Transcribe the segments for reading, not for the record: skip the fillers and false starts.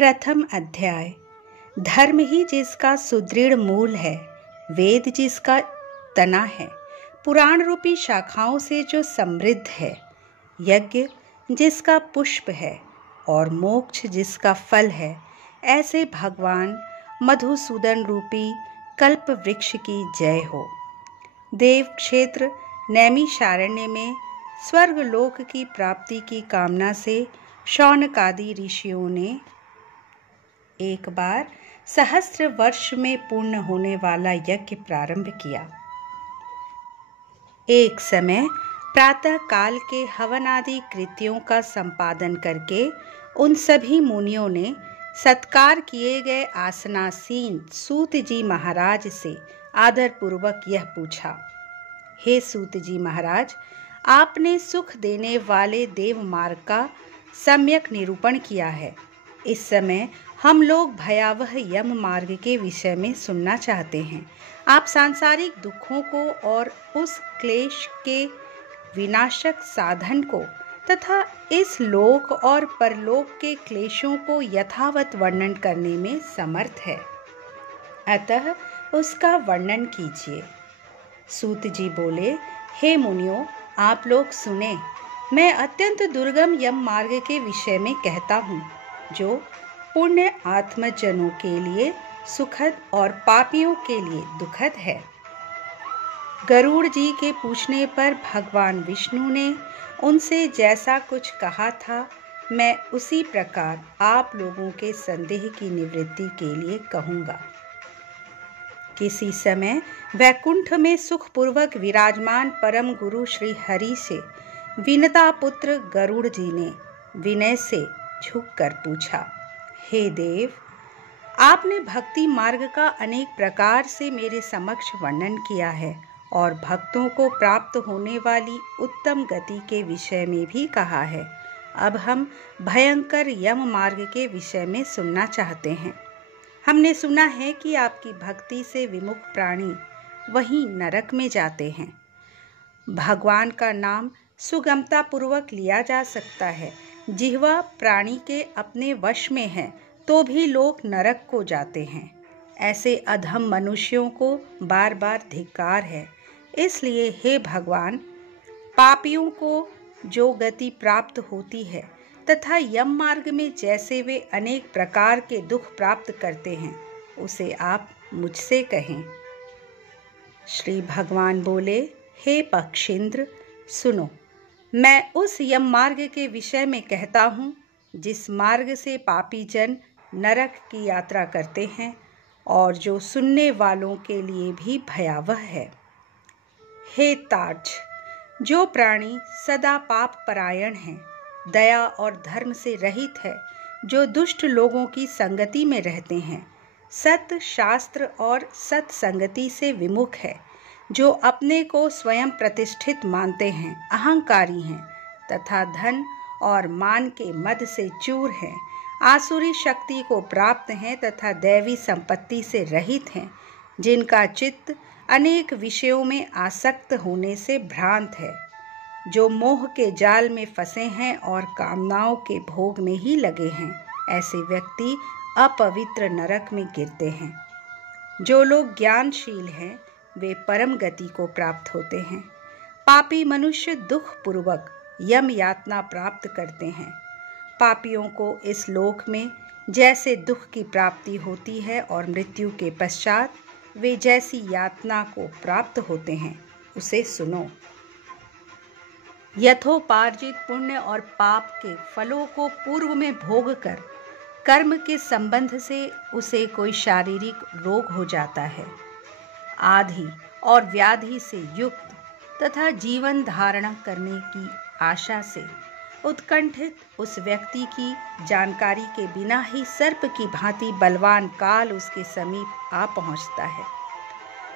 प्रथम अध्याय। धर्म ही जिसका सुदृढ़ मूल है, वेद जिसका तना है, पुराण रूपी शाखाओं से जो समृद्ध है, यज्ञ जिसका पुष्प है और मोक्ष जिसका फल है, ऐसे भगवान मधुसूदन रूपी कल्प वृक्ष की जय हो। देव क्षेत्र नैमिषारण्य में स्वर्गलोक की प्राप्ति की कामना से शौनकादि ऋषियों ने एक बार सहस्त्र वर्ष में पूर्ण होने वाला यज्ञ प्रारंभ किया। एक समय प्रातः काल के हवन आदि कृत्यों का संपादन करके उन सभी मुनियों ने सत्कार किए गए आसनासीन सूत जी महाराज से आदर पूर्वक यह पूछा, हे सूत जी महाराज, आपने सुख देने वाले देव मार्ग का सम्यक निरूपण किया है। इस समय हम लोग भयावह यम मार्ग के विषय में सुनना चाहते हैं। आप सांसारिक दुखों को और उस क्लेश के विनाशक साधन को तथा इस लोक और परलोक के क्लेशों को यथावत वर्णन करने में समर्थ है, अतः उसका वर्णन कीजिए। सूत जी बोले, हे मुनियों, आप लोग सुने। मैं अत्यंत दुर्गम यम मार्ग के विषय में कहता हूँ, जो पुण्य आत्मजनों के लिए सुखद और पापियों के लिए दुखद है। गरुड़ जी के पूछने पर भगवान विष्णु ने उनसे जैसा कुछ कहा था, मैं उसी प्रकार आप लोगों के संदेह की निवृत्ति के लिए कहूँगा। किसी समय वैकुंठ में सुखपूर्वक विराजमान परम गुरु श्री हरि से विनता पुत्र गरुड़ जी ने विनय से झुककर पूछा, हे देव, आपने भक्ति मार्ग का अनेक प्रकार से मेरे समक्ष वर्णन किया है और भक्तों को प्राप्त होने वाली उत्तम गति के विषय में भी कहा है। अब हम भयंकर यम मार्ग के विषय में सुनना चाहते हैं। हमने सुना है कि आपकी भक्ति से विमुख प्राणी वहीं नरक में जाते हैं। भगवान का नाम सुगमता पूर्वक लिया जा सकता है। जिह्वा प्राणी के अपने वश में है तो भी लोग नरक को जाते हैं। ऐसे अधम मनुष्यों को बार बार धिक्कार है। इसलिए हे भगवान, पापियों को जो गति प्राप्त होती है तथा यम मार्ग में जैसे वे अनेक प्रकार के दुख प्राप्त करते हैं, उसे आप मुझसे कहें। श्री भगवान बोले, हे पक्षींद्र, सुनो, मैं उस यम मार्ग के विषय में कहता हूँ जिस मार्ग से पापी जन नरक की यात्रा करते हैं और जो सुनने वालों के लिए भी भयावह है। हे तार्क्ष, जो प्राणी सदा पाप परायण हैं, दया और धर्म से रहित है, जो दुष्ट लोगों की संगति में रहते हैं, सत शास्त्र और सत्संगति से विमुख है, जो अपने को स्वयं प्रतिष्ठित मानते हैं, अहंकारी हैं तथा धन और मान के मद से चूर हैं, आसुरी शक्ति को प्राप्त हैं तथा दैवी संपत्ति से रहित हैं, जिनका चित्त अनेक विषयों में आसक्त होने से भ्रांत है, जो मोह के जाल में फंसे हैं और कामनाओं के भोग में ही लगे हैं, ऐसे व्यक्ति अपवित्र नरक में गिरते हैं। जो लोग ज्ञानशील हैं, वे परम गति को प्राप्त होते हैं। पापी मनुष्य दुख पूर्वक यम यातना प्राप्त करते हैं। पापियों को इस लोक में जैसे दुख की प्राप्ति होती है और मृत्यु के पश्चात वे जैसी यातना को प्राप्त होते हैं, उसे सुनो। यथोपार्जित पुण्य और पाप के फलों को पूर्व में भोग कर कर्म के संबंध से उसे कोई शारीरिक रोग हो जाता है। आधि और व्याधि से युक्त तथा जीवन धारण करने की आशा से उत्कंठित उस व्यक्ति की जानकारी के बिना ही सर्प की भांति बलवान काल उसके समीप आ पहुंचता है।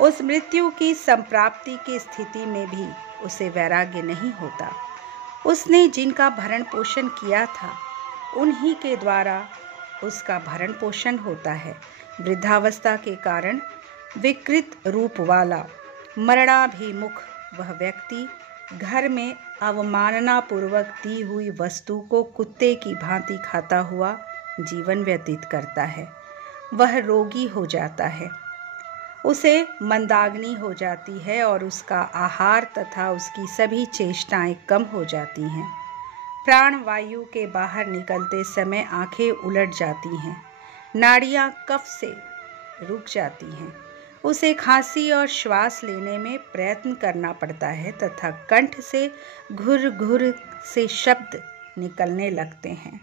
उस मृत्यु की संप्राप्ति की स्थिति में भी उसे वैराग्य नहीं होता। उसने जिनका भरण पोषण किया था, उन्हीं के द्वारा उसका भरण पोषण होता है। वृद्धावस्था के कारण विकृत रूप वाला मरणाभिमुख वह व्यक्ति घर में अवमानना पूर्वक दी हुई वस्तु को कुत्ते की भांति खाता हुआ जीवन व्यतीत करता है वह रोगी हो जाता है, उसे मंदाग्नि हो जाती है और उसका आहार तथा उसकी सभी चेष्टाएं कम हो जाती हैं। प्राण वायु के बाहर निकलते समय आंखें उलट जाती हैं, नाड़ियां कफ से रुक जाती हैं, उसे खांसी और श्वास लेने में प्रयत्न करना पड़ता है तथा कंठ से घुर घुर से शब्द निकलने लगते हैं।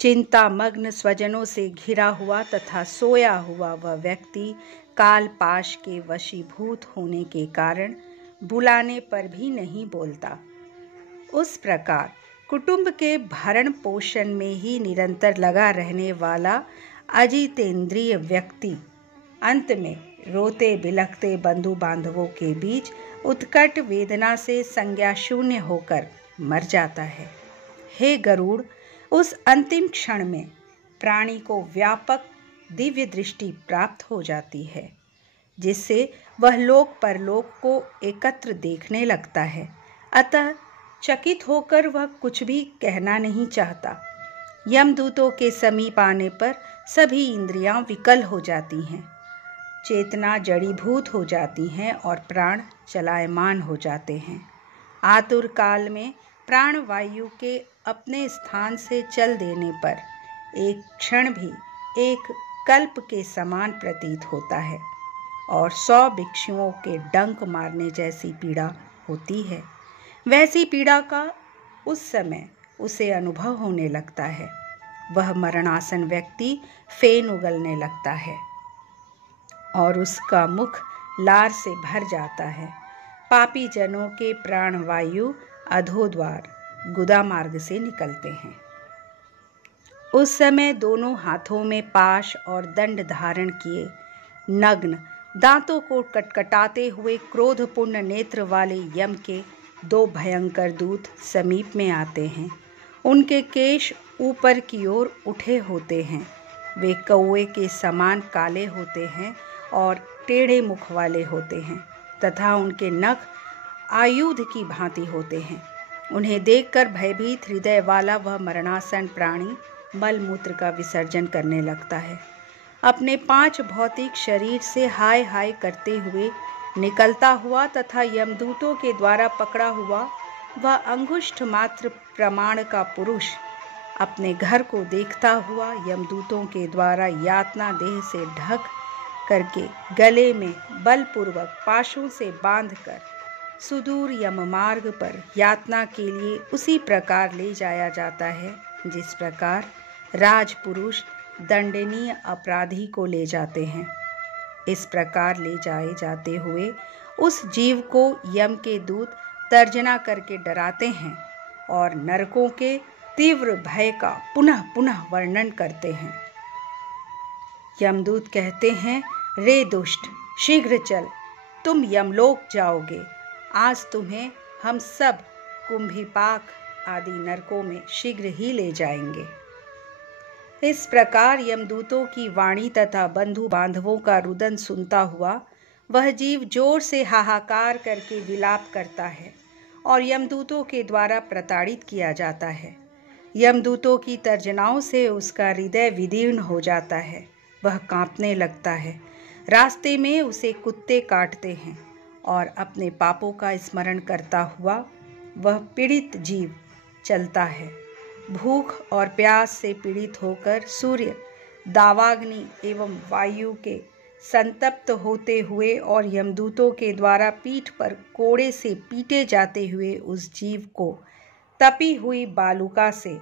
चिंता मग्न स्वजनों से घिरा हुआ तथा सोया हुआ वह व्यक्ति काल पाश के वशीभूत होने के कारण बुलाने पर भी नहीं बोलता। उस प्रकार कुटुंब के भरण पोषण में ही निरंतर लगा रहने वाला अजितेंद्रिय व्यक्ति अंत में रोते बिलखते बंधु बांधवों के बीच उत्कट वेदना से संज्ञा शून्य होकर मर जाता है। हे गरुड़, उस अंतिम क्षण में प्राणी को व्यापक दिव्य दृष्टि प्राप्त हो जाती है, जिससे वह लोक परलोक को एकत्र देखने लगता है। अतः चकित होकर वह कुछ भी कहना नहीं चाहता। यमदूतों के समीप आने पर सभी इंद्रियां विकल हो जाती हैं, चेतना जड़ीभूत हो जाती हैं और प्राण चलायमान हो जाते हैं। आतुर काल में प्राण वायु के अपने स्थान से चल देने पर एक क्षण भी एक कल्प के समान प्रतीत होता है और 100 भिक्षुओं के डंक मारने जैसी पीड़ा होती है। वैसी पीड़ा का उस समय उसे अनुभव होने लगता है। वह मरणासन व्यक्ति फेन उगलने लगता है और उसका मुख लार से भर जाता है। पापी जनों के प्राण वायु अधोद्वार गुदा मार्ग से निकलते हैं। उस समय दोनों हाथों में पाश और दंड धारण किए नग्न, दांतों को कटकटाते हुए क्रोधपूर्ण नेत्र वाले यम के 2 भयंकर दूत समीप में आते हैं। उनके केश ऊपर की ओर उठे होते हैं, वे कौवे के समान काले होते हैं और टेढ़े मुख वाले होते हैं तथा उनके नख आयुध की भांति होते हैं। उन्हें देखकर भयभीत हृदय वाला वह मरणासन प्राणी मलमूत्र का विसर्जन करने लगता है। अपने 5 भौतिक शरीर से हाय हाय करते हुए निकलता हुआ तथा यमदूतों के द्वारा पकड़ा हुआ वह अंगुष्ठ मात्र प्रमाण का पुरुष अपने घर को देखता हुआ यमदूतों के द्वारा यातना देह से ढक करके गले में बलपूर्वक पाशों से बांधकर सुदूर यम मार्ग पर यातना के लिए उसी प्रकार ले जाया जाता है जिस प्रकार राजपुरुष दंडनीय अपराधी को ले जाते हैं। इस प्रकार ले जाए जाते हुए उस जीव को यम के दूत तर्जना करके डराते हैं और नरकों के तीव्र भय का पुनः पुनः वर्णन करते हैं। यमदूत कहते हैं, रे दुष्ट, शीघ्र चल, तुम यमलोक जाओगे। आज तुम्हें हम सब कुंभीपाक आदि नरकों में शीघ्र ही ले जाएंगे। इस प्रकार यमदूतों की वाणी तथा बंधु बांधवों का रुदन सुनता हुआ वह जीव जोर से हाहाकार करके विलाप करता है और यमदूतों के द्वारा प्रताड़ित किया जाता है। यमदूतों की तर्जनाओं से उसका हृदय विदीर्ण हो जाता है, वह कांपने लगता है। रास्ते में उसे कुत्ते काटते हैं और अपने पापों का स्मरण करता हुआ वह पीड़ित जीव चलता है। भूख और प्यास से पीड़ित होकर सूर्य, दावाग्नि एवं वायु के संतप्त होते हुए और यमदूतों के द्वारा पीठ पर कोड़े से पीटे जाते हुए उस जीव को तपी हुई बालुका से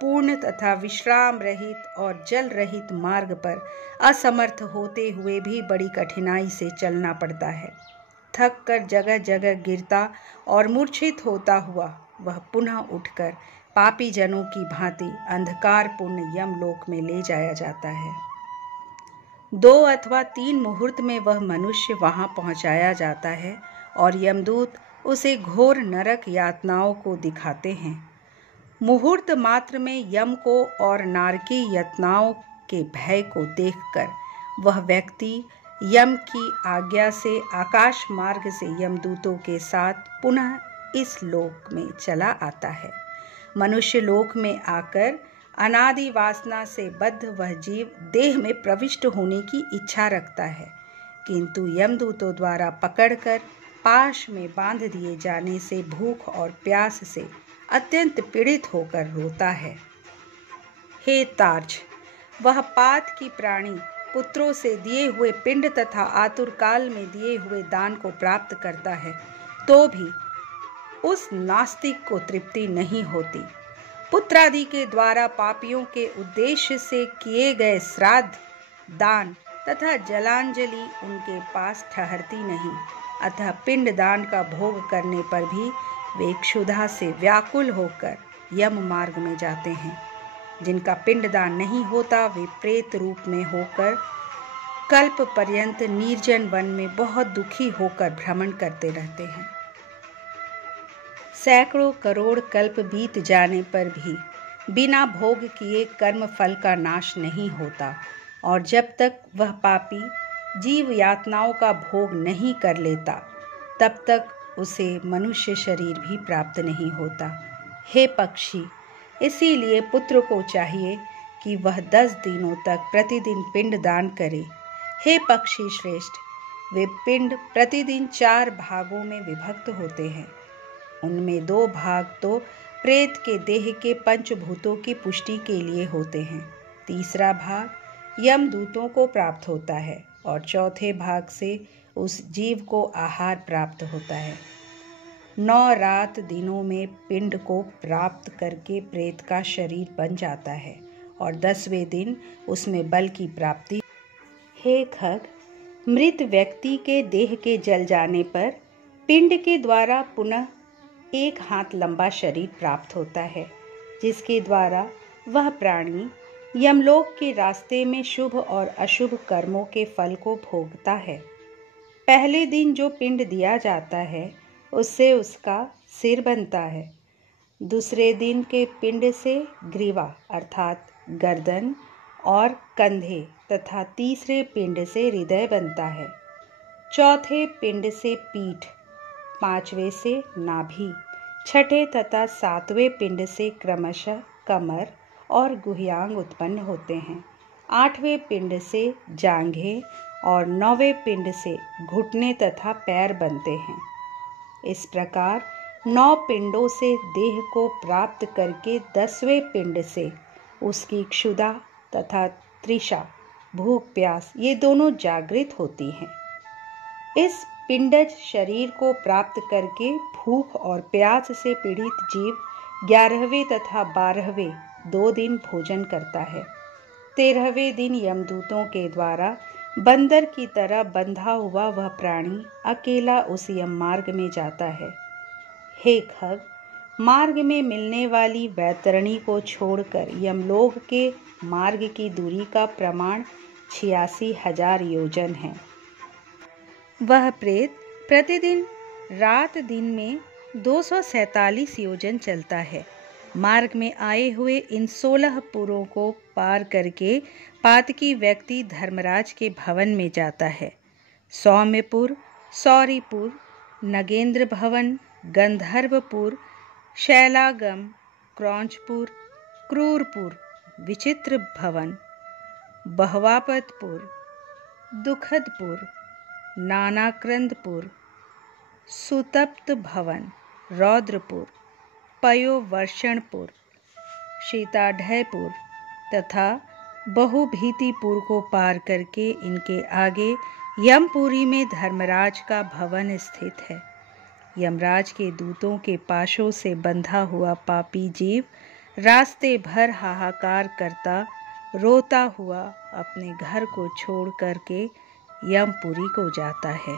पूर्ण तथा विश्राम रहित और जल रहित मार्ग पर असमर्थ होते हुए भी बड़ी कठिनाई से चलना पड़ता है। थक कर जगह जगह गिरता और मूर्छित होता हुआ वह पुनः उठकर पापी जनों की भांति अंधकारपूर्ण यमलोक में ले जाया जाता है। 2 अथवा 3 मुहूर्त में वह मनुष्य वहां पहुंचाया जाता है और यमदूत उसे घोर नरक यातनाओं को दिखाते हैं। मुहूर्त मात्र में यम को और नारकी यातनाओं के भय को देखकर वह व्यक्ति यम की आज्ञा से आकाश मार्ग से यमदूतों के साथ पुनः इस लोक में चला आता है। मनुष्य लोक में आकर अनादि वासना से बद्ध वह जीव देह में प्रविष्ट होने की इच्छा रखता है, किंतु यमदूतों द्वारा पकड़कर पाश में बांध दिए जाने से भूख और प्यास से अत्यंत पीड़ित होकर रोता है। हे तार्ज, वह पात की प्राणी पुत्रों से दिए हुए पिंड तथा आतुर काल में दिए हुए दान को प्राप्त करता है, तो भी उस नास्तिक को तृप्ति नहीं होती। पुत्रादि के द्वारा पापियों के उद्देश्य से किए गए श्राद्ध, दान तथा जलांजलि उनके पास ठहरती नहीं, अतः पिंड दान का भोग करने पर भी वे क्षुधा से व्याकुल होकर यम मार्ग में जाते हैं। जिनका पिंडदान नहीं होता वे प्रेत रूप में होकर कल्प पर्यंत निर्जन वन में बहुत दुखी होकर भ्रमण करते रहते हैं। सैकड़ों करोड़ कल्प बीत जाने पर भी बिना भोग किए कर्म फल का नाश नहीं होता, और जब तक वह पापी जीव यातनाओं का भोग नहीं कर लेता, तब तक उसे मनुष्य शरीर भी प्राप्त नहीं होता। हे पक्षी, इसीलिए पुत्र को चाहिए कि वह 10 दिनों तक प्रतिदिन पिंड दान करे। हे पक्षी श्रेष्ठ, वे पिंड प्रतिदिन 4 भागों में विभक्त होते हैं। उनमें 2 भाग तो प्रेत के देह के पंचभूतों की पुष्टि के लिए होते हैं, तीसरा भाग यमदूतों को प्राप्त होता है और चौथे भाग से उस जीव को आहार प्राप्त होता है। 9 रात दिनों में पिंड को प्राप्त करके प्रेत का शरीर बन जाता है और 10वें दिन उसमें बल की प्राप्ति। हे खग, मृत व्यक्ति के देह के जल जाने पर पिंड के द्वारा पुनः 1 हाथ लंबा शरीर प्राप्त होता है, जिसके द्वारा वह प्राणी यमलोक के रास्ते में शुभ और अशुभ कर्मों के फल को भोगता है। पहले दिन जो पिंड दिया जाता है उससे उसका सिर बनता है, दूसरे दिन के पिंड से ग्रीवा अर्थात गर्दन और कंधे तथा तीसरे पिंड से हृदय बनता है, चौथे पिंड से पीठ, 5वें से नाभि, 6ठे तथा 7वें पिंड से क्रमशः कमर और गुह्यांग उत्पन्न होते हैं, 8वें पिंड से जांघें और 9वें पिंड से घुटने तथा पैर बनते हैं। इस प्रकार 9 पिंडों से देह को प्राप्त करके 10वें पिंड से उसकी क्षुधा तथा तृषा, भूख प्यास ये दोनों जागृत होती हैं। इस पिंडज शरीर को प्राप्त करके भूख और प्यास से पीड़ित जीव 11वें तथा 12वें 2 दिन भोजन करता है। 13वें दिन यमदूतों के द्वारा बंदर की तरह बंधा हुआ वह प्राणी अकेला उस यम मार्ग में जाता है। हे खग, मार्ग में मिलने वाली वैतरणी को छोड़कर यमलोक के मार्ग की दूरी का प्रमाण 86,000 योजन है। वह प्रेत प्रतिदिन रात दिन में 247 योजन चलता है। मार्ग में आए हुए इन 16 पुरों को पार करके पातकी व्यक्ति धर्मराज के भवन में जाता है। सौम्यपुर, सौरीपुर, नगेंद्र भवन, गंधर्वपुर, शैलागम, क्रौंचपुर, क्रूरपुर, विचित्र भवन, बहवापतपुर, दुखदपुर, नानाक्रंदपुर, सुतप्त भवन, रौद्रपुर, पयोवर्षणपुर, शीताढयपुर तथा बहुभीतिपुर को पार करके इनके आगे यमपुरी में धर्मराज का भवन स्थित है। यमराज के दूतों के पाशों से बंधा हुआ पापी जीव रास्ते भर हाहाकार करता रोता हुआ अपने घर को छोड़ करके यमपुरी को जाता है।